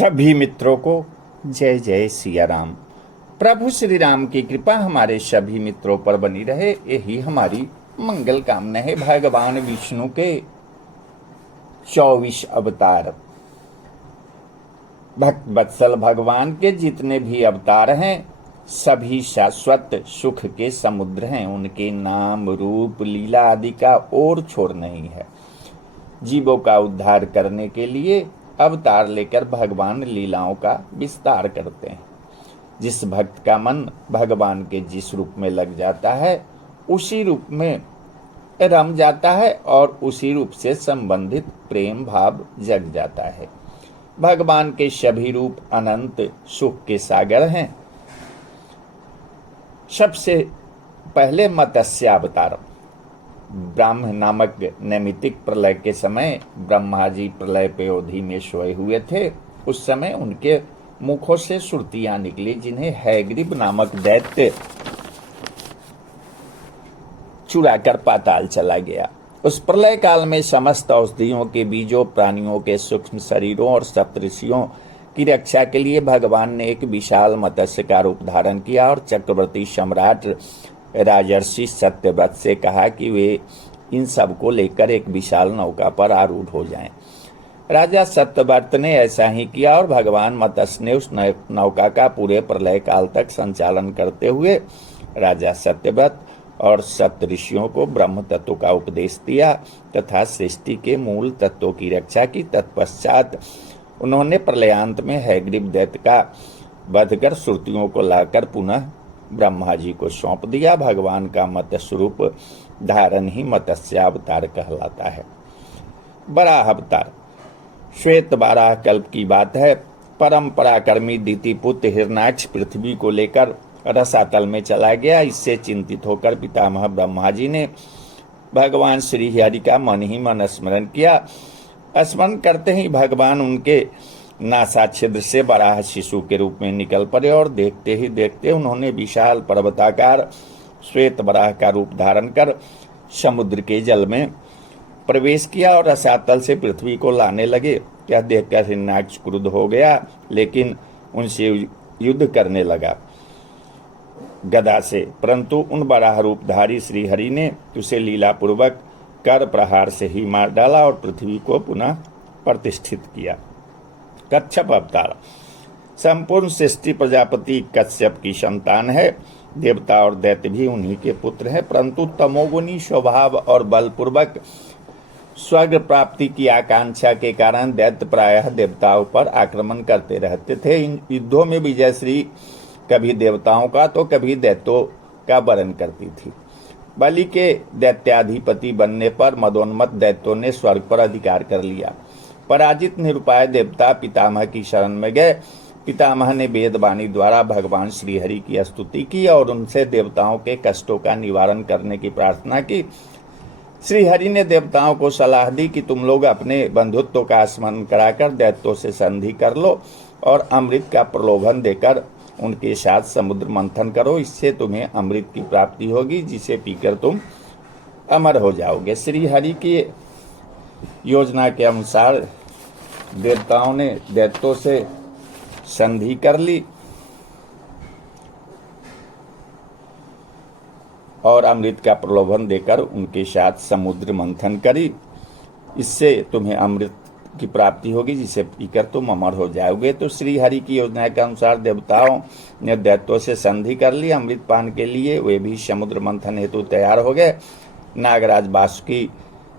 सभी मित्रों को जय जय सिया राम। प्रभु श्री राम की कृपा हमारे सभी मित्रों पर बनी रहे, यही हमारी मंगल कामना है। भगवान विष्णु के 24 अवतार, भक्त वत्सल भगवान के जितने भी अवतार हैं सभी शाश्वत सुख के समुद्र हैं। उनके नाम रूप लीला आदि का और छोर नहीं है। जीवों का उद्धार करने के लिए अवतार लेकर भगवान लीलाओं का विस्तार करते हैं। जिस भक्त का मन भगवान के जिस रूप में लग जाता है उसी रूप में रम जाता है और उसी रूप से संबंधित प्रेम भाव जग जाता है। भगवान के सभी रूप अनंत सुख के सागर हैं। सबसे पहले मत्स्यावतार। ब्रह्म नामक नैमित्तिक प्रलय के समय ब्रह्मा जी प्रलय पेयोधि में सोए हुए थे। उस समय उनके मुखों से सुरतियां निकली, जिन्हें हैग्रीव नामक दैत्य चुराकर पाताल चला गया। उस प्रलय काल में समस्त औषधियों के बीजों, प्राणियों के सूक्ष्म शरीरों और सप्तऋषियों की रक्षा के लिए भगवान ने एक विशाल मत्स्य का रूप धारण किया और चक्रवर्ती सम्राट राजर्षि सत्यव्रत से कहा कि वे इन सब को लेकर एक विशाल नौका पर आरूढ़ हो जाएं। राजा सत्यव्रत ने ऐसा ही किया और भगवान मत्स्य ने उस नौका का पूरे प्रलय काल तक संचालन करते हुए राजा सत्यव्रत और सप्तऋषियों को ब्रह्म तत्व का उपदेश दिया तथा सृष्टि के मूल तत्वों की रक्षा की। तत्पश्चात उन्होंने प्रलयांत में हैग्रीव दैत्य का वध कर सुरतियों को लाकर पुनः ब्रह्मा जी को सौंप दिया। भगवान का मत्स्य स्वरूप धारण ही मत्स्यावतार कहलाता है। बराह अवतार। श्वेत बारह कल्प की बात है। परम पराक्रमी दितिपुत्र हिरण्याक्ष पृथ्वी को लेकर रसातल में चला गया। इससे चिंतित होकर पितामह ब्रह्मा जी ने भगवान श्री हरि का मन ही मन स्मरण किया। स्मरण करते ही भगवान उनके नासा छिद्र से बराह शिशु के रूप में निकल पड़े और देखते ही देखते उन्होंने विशाल पर्वताकार श्वेत बराह का रूप धारण कर समुद्र के जल में प्रवेश किया और रसातल से पृथ्वी को लाने लगे। यह देखकर हिरण्याक्ष क्रुद्ध हो गया, लेकिन उनसे युद्ध करने लगा गदा से। परंतु उन बराह रूपधारी श्री हरि ने उसे लीलापूर्वक कर प्रहार से ही मार डाला और पृथ्वी को पुनः प्रतिष्ठित किया। कच्छप अवतार। संपूर्ण सृष्टि प्रजापति कश्यप की संतान है। देवता और दैत्य भी उन्हीं के पुत्र हैं, परंतु तमोगुनी स्वभाव और बलपूर्वक स्वर्ग प्राप्ति की आकांक्षा के कारण दैत्य प्रायः देवताओं पर आक्रमण करते रहते थे। इन युद्धों में विजयश्री कभी देवताओं का तो कभी दैत्यों का वरण करती थी। बलि के दैत्याधिपति बनने पर मदोन्मत्त दैत्यों ने स्वर्ग पर अधिकार कर लिया। पराजित निरुपाय देवता पितामह की शरण में गए। पितामह ने वेदवाणी द्वारा भगवान श्रीहरि की स्तुति की और उनसे देवताओं के कष्टों का निवारण करने की प्रार्थना की। श्रीहरि ने देवताओं को सलाह दी कि तुम लोग अपने बंधुत्व का स्मरण कराकर दैत्यों से संधि कर लो और अमृत का प्रलोभन देकर उनके साथ समुद्र मंथन करो। इससे तुम्हें अमृत की प्राप्ति होगी, जिसे पीकर तुम अमर हो जाओगे। श्रीहरि की योजना के अनुसार देवताओं ने दैत्यों से संधि कर ली और अमृत का प्रलोभन देकर उनके साथ समुद्र मंथन करी। इससे तुम्हें अमृत की प्राप्ति होगी, जिसे पीकर तुम अमर हो जाओगे। तो श्री हरि की योजना के अनुसार देवताओं ने दैत्यों से संधि कर ली। अमृत पान के लिए वे भी समुद्र मंथन हेतु तैयार हो गए। नागराज वासुकी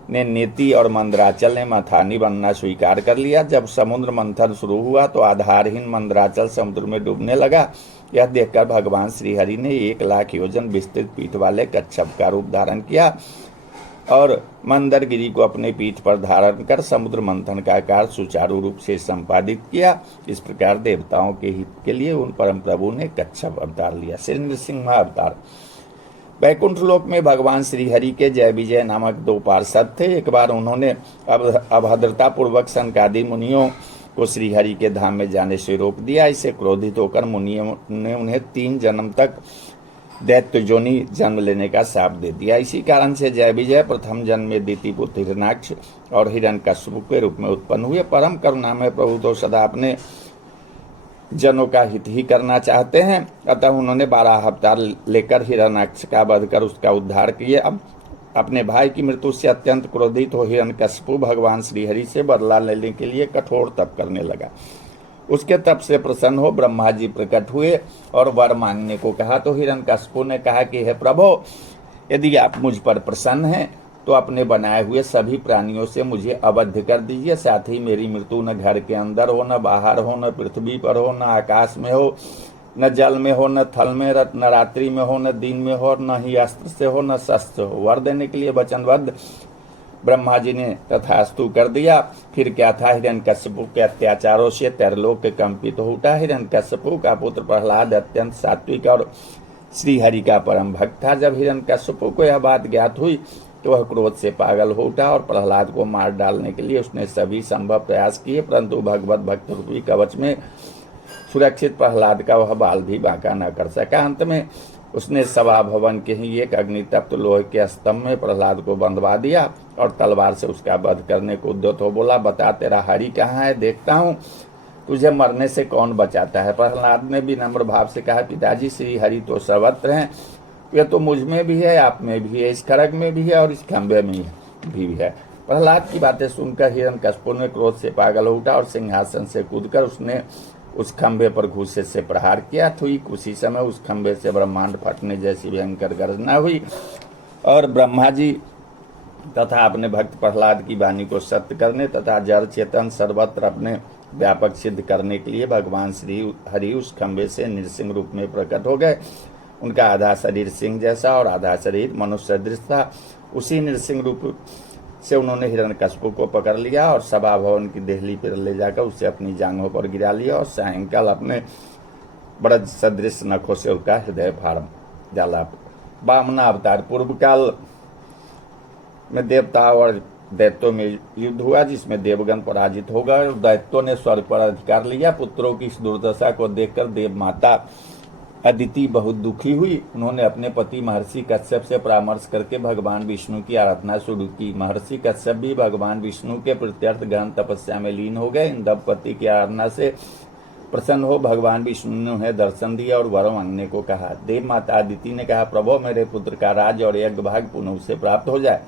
ने नीति और मंदराचल ने मथानी बनना स्वीकार कर लिया। जब समुद्र मंथन शुरू हुआ तो आधारहीन मंदराचल समुद्र में डूबने लगा। यह देखकर भगवान श्रीहरि ने 1,00,000 योजन विस्तृत पीठ वाले कच्छप का रूप धारण किया और मंदरगिरी को अपने पीठ पर धारण कर समुद्र मंथन का कार्य सुचारू रूप से संपादित किया। इस प्रकार देवताओं के हित के लिए उन परम प्रभु ने कच्छप अवतार लिया। श्री नृसिंह अवतार। वैकुंठ लोक में भगवान श्रीहरि के जय विजय नामक 2 पार्षद थे। एक बार उन्होंने अभद्रता पूर्वक सनकादि मुनियों को श्रीहरि के धाम में जाने से रोक दिया। इससे क्रोधित होकर मुनियों ने उन्हें 3 जन्म तक दैत्य जोनि जन्म लेने का शाप दे दिया। इसी कारण से जय विजय प्रथम जन्म में दितिपुत्र हिरण्याक्ष और हिरण्यकश्यप के रूप में उत्पन्न हुए। परम करुणामय प्रभु तो सदा अपने जनों का हित ही करना चाहते हैं। अतः उन्होंने 12 अवतार लेकर हिरण्याक्ष का वध कर उसका उद्धार किए। अब अपने भाई की मृत्यु से अत्यंत क्रोधित हो हिरण्यकशिपु भगवान श्रीहरि से बदला लेने के लिए कठोर तप करने लगा। उसके तप से प्रसन्न हो ब्रह्मा जी प्रकट हुए और वर मांगने को कहा। तो हिरण्यकशिपु ने कहा कि हे प्रभु, यदि आप मुझ पर प्रसन्न हैं तो अपने बनाए हुए सभी प्राणियों से मुझे अवध्य कर दीजिए। साथ ही मेरी मृत्यु न घर के अंदर हो, न बाहर हो, न पृथ्वी पर हो, न आकाश में हो, न जल में हो, न थल में, न रात्रि में हो, न दिन में हो, न ही अस्त्र से हो, न शस्त्र हो। वर देने के लिए वचनबद्ध ब्रह्मा जी ने तथास्तु कर दिया। फिर क्या था, हिरण्यकशिपु के अत्याचारों से त्रिलोक कंपित हो उठा। हिरण्यकशिपु का पुत्र प्रहलाद अत्यंत सात्विक और श्रीहरि का परम भक्त था। जब हिरण्यकशिपु को यह बात ज्ञात हुई तो वह क्रोध से पागल हो उठा और प्रहलाद को मार डालने के लिए उसने सभी संभव प्रयास किए, परंतु भगवत भक्त रूपी कवच में सुरक्षित प्रहलाद का वह बाल भी बांका न कर सका। अंत में उसने सभा भवन के ही एक अग्नितप्त लोहे के स्तंभ में प्रहलाद को बंधवा दिया और तलवार से उसका वध करने को उद्यत हो बोला, बता तेरा हरि कहाँ है, देखता हूँ तुझे मरने से कौन बचाता है। प्रहलाद ने विनम्र भाव से कहा, पिताजी श्री हरि तो सर्वत्र हैं, यह तो मुझ में भी है, आप में भी है, इस खड़ग में भी है और इस खंबे में भी है। प्रहलाद की बातें सुनकर हिरण्यकशिपु ने क्रोध से पागल हो उठा और सिंहासन से कूदकर उसने उस खंबे पर घूसे से प्रहार किया। ठीक उसी समय उस खंबे से ब्रह्मांड फटने जैसी भयंकर गर्जना हुई और ब्रह्मा जी तथा अपने भक्त प्रहलाद की वाणी को सत्य करने तथा जड़ चेतन सर्वत्र अपने व्यापक सिद्ध करने के लिए भगवान श्री हरि उस खंबे से नृसिंह रूप में प्रकट हो गए। उनका आधा शरीर सिंह जैसा और आधा शरीर मनुष्य सदृश था। उसी नृसिंह रूप से उन्होंने हिरण्यकशिपु को पकड़ लिया और सभा भवन की देहली पर ले जाकर उसे अपनी जांघों पर गिरा लिया और सायंकाल अपने ब्रज सदृश नखों से उसका हृदय फाड़ डाला। वामना अवतार। पूर्व काल में देवता और दैत्यों में युद्ध हुआ जिसमें देवगण पराजित हो गए और दैत्यों ने स्वर्ग पर अधिकार लिया। पुत्रों की इस दुर्दशा को देखकर देव माता अदिति बहुत दुखी हुई। उन्होंने अपने पति महर्षि कश्यप से परामर्श करके भगवान विष्णु की आराधना शुरू की। महर्षि कश्यप भी भगवान विष्णु के प्रत्यर्थ गहन तपस्या में लीन हो गए। इन दंपति की आराधना से प्रसन्न हो भगवान विष्णु ने उन्हें दर्शन दिया और वर मांगने को कहा। देव माता अदिति ने कहा, प्रभु मेरे पुत्र का राज और यज्ञ भाग पुनः उसे प्राप्त हो जाए।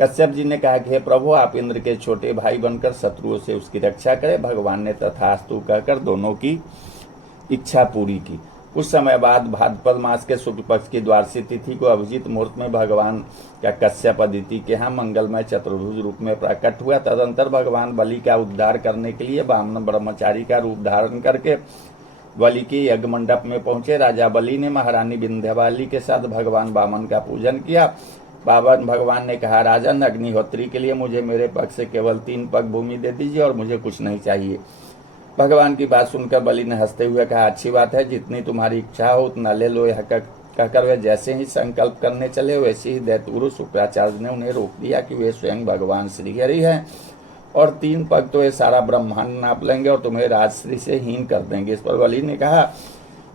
कश्यप जी ने कहा कि हे प्रभु, आप इंद्र के छोटे भाई बनकर शत्रुओं से उसकी रक्षा करें। भगवान ने तथास्तु कहकर दोनों की इच्छा पूरी की। कुछ समय बाद भाद्रपद मास के शुक्ल पक्ष की द्वादशी तिथि को अभिजीत मुहूर्त में भगवान का कश्यप अदिति के यहाँ मंगलमय चतुर्भुज रूप में प्रकट हुआ। तदंतर भगवान बलि का उद्धार करने के लिए वामन ब्रह्मचारी का रूप धारण करके बलि के यज्ञ मंडप में पहुंचे। राजा बलि ने महारानी विंध्यवाली के साथ भगवान वामन का पूजन किया। भगवान ने कहा, राजन, अग्निहोत्री के लिए मुझे मेरे पग से केवल 3 पग भूमि दे दीजिए और मुझे कुछ नहीं चाहिए। भगवान की बात सुनकर बलि ने हंसते हुए कहा, अच्छी बात है, जितनी तुम्हारी इच्छा हो उतना ले लो। यह कहकर वे जैसे ही संकल्प करने चले वैसे ही दैत्यगुरु शुक्राचार्य ने उन्हें रोक दिया कि वे स्वयं भगवान श्रीहरि हैं और 3 पग तो ये सारा ब्रह्मांड नाप लेंगे और तुम्हें राजश्री से हीन कर देंगे। इस पर बलि ने कहा,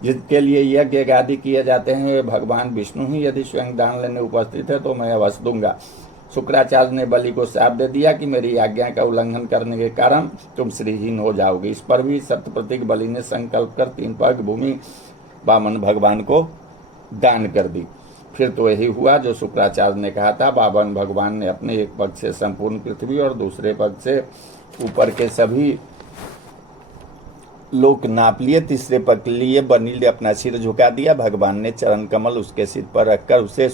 जिसके लिए यज्ञ आदि किए जाते हैं वे भगवान विष्णु ही यदि स्वयं दान लेने उपस्थित है तो मैं अवश्य दूंगा। शुक्राचार्य ने बलि को श्राप दे दिया कि मेरी आज्ञा का उल्लंघन करने के कारण तुम श्रीहीन हो जाओगे। इस पर भी सत्यप्रतिक बलि ने संकल्प कर 3 पग भूमि वामन भगवान को दान कर दी। फिर तो यही हुआ जो शुक्राचार्य ने कहा था। वामन भगवान ने अपने एक पग से संपूर्ण पृथ्वी और दूसरे पग से ऊपर के सभी लोक नाप लिए। तीसरे पग के लिए बलि ने अपना सिर झुका दिया। भगवान ने चरण कमल उसके सिर पर रखकर उसे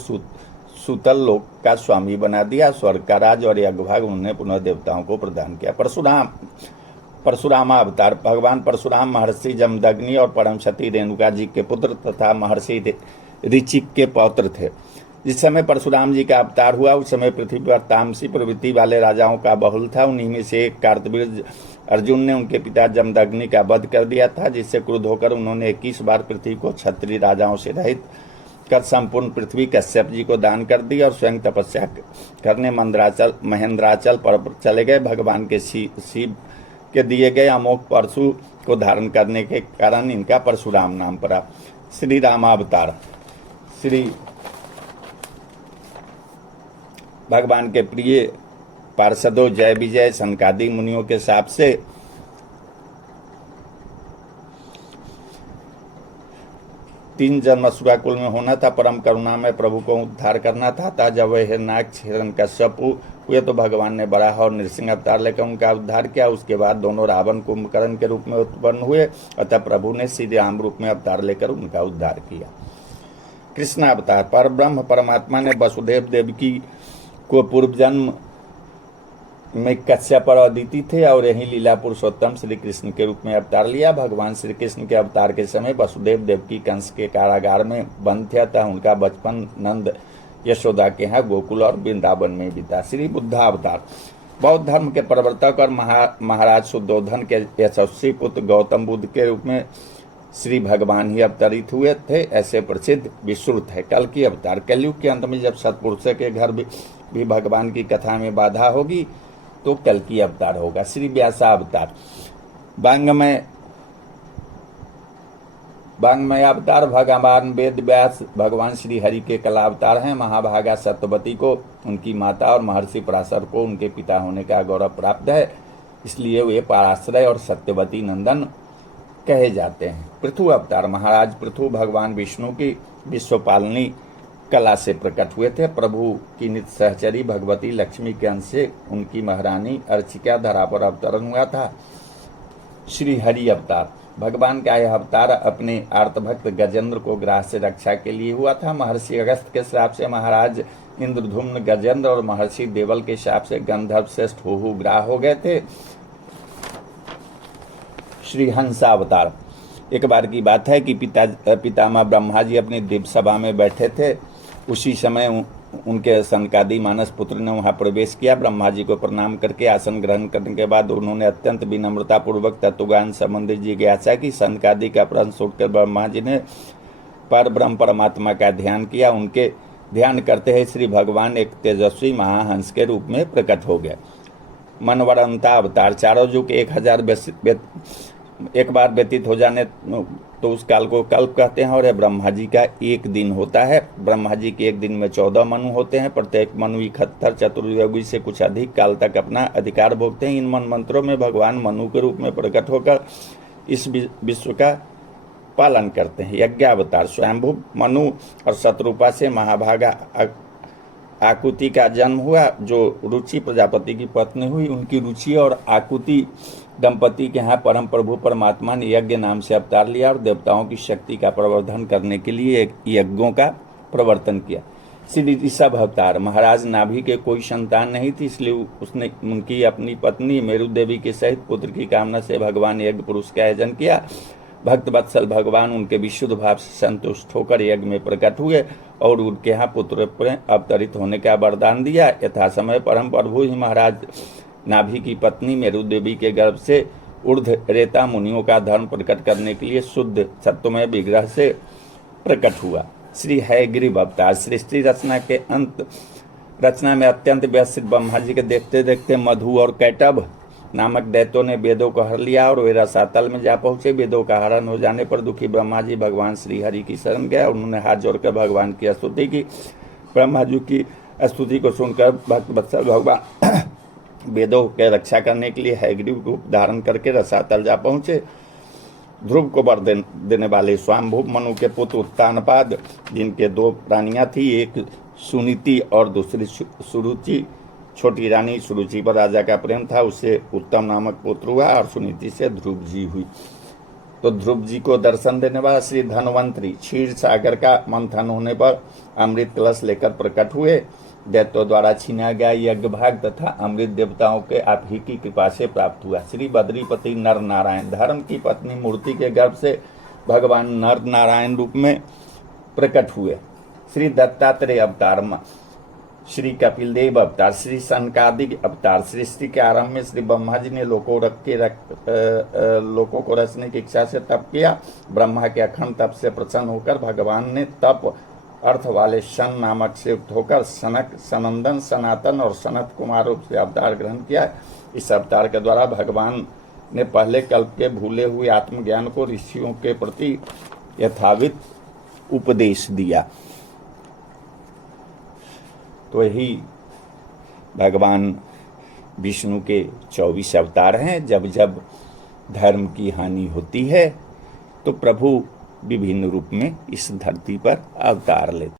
सूतल लोक का स्वामी बना दिया। स्वर्ग का राज और यज्ञ भाग उन्होंने पुनः देवताओं को प्रदान किया। परशुराम अवतार। भगवान परशुराम महर्षि जमदग्नि और परम सती रेणुका जी के पुत्र तथा महर्षि ऋचिक के पौत्र थे। जिस समय परशुराम जी का अवतार हुआ उस समय पृथ्वी पर तामसी प्रवृत्ति वाले राजाओं का बहुल था। उन्हीं में से एक कार्तवीर्य अर्जुन ने उनके पिता जमदग्नि का वध कर दिया था, जिससे क्रुद्ध होकर उन्होंने 21 बार पृथ्वी को क्षत्रिय राजाओं से रहित कर संपूर्ण पृथ्वी कश्यप जी को दान कर दी और स्वयं तपस्या करने महेंद्राचल पर चले गए। भगवान के शिव के दिए गए अमोघ परशु को धारण करने के कारण इनका परशुराम नाम पड़ा। श्री रामावतार। श्री भगवान के प्रिय पार्षदों जय विजय सनकादि मुनियों के साथ से 3 जन्म असुराकुल में होना था, परम करुणा में प्रभु को उद्धार करना था। जब वह हिरण्याक्ष हिरण्यकश्यप हुए तो भगवान ने बराह और नृसिंह अवतार लेकर उनका उद्धार किया। उसके बाद दोनों रावण कुंभकर्ण के रूप में उत्पन्न हुए, अतः प्रभु ने श्री राम रूप में अवतार लेकर उनका उद्धार किया। कृष्ण अवतार। पर ब्रह्म परमात्मा ने वसुदेव देवकी को पूर्व जन्म में कश्यप और अदिति थे और यही लीला पुरुषोत्तम श्री कृष्ण के रूप में अवतार लिया। भगवान श्री कृष्ण के अवतार के समय वसुदेव देवकी कंस के कारागार में बंद थे, अतः उनका बचपन नंद यशोदा के यहाँ गोकुल और वृंदावन में बीता। श्री बुद्धावतार। बौद्ध धर्म के प्रवर्तक और महाराज शुद्धोधन के यशस्वी पुत्र गौतम बुद्ध के रूप में श्री भगवान ही अवतरित हुए थे, ऐसे प्रसिद्ध विश्रुत है। कल की अवतार। कलयुग के अंत में जब सत्पुरुषों के घर भी भगवान की कथा में बाधा होगी तो कल की अवतार होगा। श्री व्यासावतार। वांग्मय अवतार। भगवान वेद व्यास भगवान श्री हरि के कला अवतार हैं। महाभागा सत्यवती को उनकी माता और महर्षि पराशर को उनके पिता होने का गौरव प्राप्त है, इसलिए वे पराश्रय और सत्यवती नंदन कहे जाते हैं। पृथु अवतार। महाराज पृथु भगवान विष्णु की विश्वपालनी कला से प्रकट हुए थे। प्रभु की नित्य सहचरी भगवती लक्ष्मी के अंश से उनकी महारानी अर्चिका धरा पर अवतरण हुआ था। श्री हरि अवतार। भगवान का यह अवतार अपने आर्तभक्त गजेंद्र को ग्राह से रक्षा के लिए हुआ था। महर्षि अगस्त के श्राप से महाराज इंद्रधुम्न गजेंद्र और महर्षि देवल के श्राप से गंधर्व श्रेष्ठ हुहु ग्राह हो गए थे। श्री हंसावतार। एक बार की बात है कि पितामह ब्रह्मा जी अपनी दिव्य सभा में बैठे थे। उसी समय उनके सनकादि मानस पुत्र ने वहां प्रवेश किया। ब्रह्मा जी को प्रणाम करके आसन ग्रहण करने के बाद उन्होंने अत्यंत विनम्रता पूर्वक तत्वज्ञान संबंधी जिज्ञासा की। सनकादि का प्रश्न सुनकर ब्रह्मा जी ने पर ब्रह्म परमात्मा का ध्यान किया। उनके ध्यान करते ही श्री भगवान एक तेजस्वी महाहंस के रूप में प्रकट हो गए। मनवरंता अवतार। चारों युग 1000 एक बार व्यतीत हो जाने तो उस काल को कल्प कहते हैं और यह ब्रह्मा जी का एक दिन होता है। ब्रह्मा जी के एक दिन में 14 मनु होते हैं। प्रत्येक मनु 71 चतुर्युगी से कुछ अधिक काल तक अपना अधिकार भोगते हैं। इन मन मंत्रों में भगवान मनु के रूप में प्रकट होकर इस विश्व का पालन करते हैं। यज्ञावतार। स्वयंभू मनु और शत्रुपा से महाभागा आकुति का जन्म हुआ, जो रुचि प्रजापति की पत्नी हुई। उनकी रुचि और आकुति दंपति के यहाँ परम प्रभु परमात्मा ने यज्ञ नाम से अवतार लिया और देवताओं की शक्ति का प्रवर्धन करने के लिए यज्ञों का प्रवर्तन किया। श्री ऋषभ अवतार। महाराज नाभि के कोई संतान नहीं थी, इसलिए उसने उनकी अपनी पत्नी मेरु देवी के सहित पुत्र की कामना से भगवान यज्ञ पुरुष का आयोजन किया। भक्त वत्सल भगवान उनके विशुद्ध भाव से संतुष्ट होकर यज्ञ में प्रकट हुए और उनके यहाँ पुत्र अवतरित होने का वरदान दिया। यथा समय परम प्रभु ही महाराज नाभि की पत्नी मेरु देवी के गर्भ से ऊर्ध्व रेता मुनियों का धर्म प्रकट करने के लिए शुद्ध सत्वमय विग्रह से प्रकट हुआ। श्री हयग्रीव अवतार। सृष्टि रचना में अत्यंत व्यस्त ब्रह्मा जी के देखते देखते मधु और कैटभ नामक दैत्यों ने वेदों को हर लिया और वे रसातल में जा पहुंचे। वेदों का हरण हो जाने पर दुखी ब्रह्मा जी भगवान श्री हरि की शरण गए। उन्होंने हाथ जोड़कर भगवान की स्तुति की। ब्रह्मा जी की स्तुति को सुनकर भक्त वत्सल भगवान वेदों के रक्षा करने के लिए हयग्रीव रूप धारण करके रसातल जा पहुंचे। ध्रुव को वर देने वाले स्वाम्भु मनु के पुत्र उत्तानपाद, जिनके 2 रानियां थी, एक सुनीति और दूसरी सुरुचि। छोटी रानी सुरुचि पर राजा का प्रेम था, उससे उत्तम नामक पुत्र हुआ और सुनीति से ध्रुव जी हुई। तो ध्रुव जी को दर्शन देने वाला श्री धनवंतरी क्षीर सागर का मंथन होने पर अमृत कलश लेकर प्रकट हुए। दैत्यों द्वारा छीना गया यज्ञ भाग तथा अमृत देवताओं के आप ही की कृपा से प्राप्त हुआ। श्री बद्रीपति नर नारायण। धर्म की पत्नी मूर्ति के गर्भ से भगवान नर नारायण रूप में प्रकट हुए। श्री दत्तात्रेय अवतार। श्री कपिल देव अवतार। श्री सनकादिक अवतार। सृष्टि के आरंभ में श्री ब्रह्मा जी ने लोकों को रचने की इच्छा से तप किया। ब्रह्मा के अखंड तप से प्रसन्न होकर भगवान ने तप अर्थ वाले शन नामक से युक्त होकर सनक, सनंदन, सनातन और सनत कुमार रूप से अवतार ग्रहण किया। इस अवतार के द्वारा भगवान ने पहले कल्प के भूले हुए आत्मज्ञान को ऋषियों के प्रति यथावित उपदेश दिया। तो यही भगवान विष्णु के 24 अवतार हैं। जब जब धर्म की हानि होती है तो प्रभु विभिन्न रूप में इस धरती पर अवतार लेते।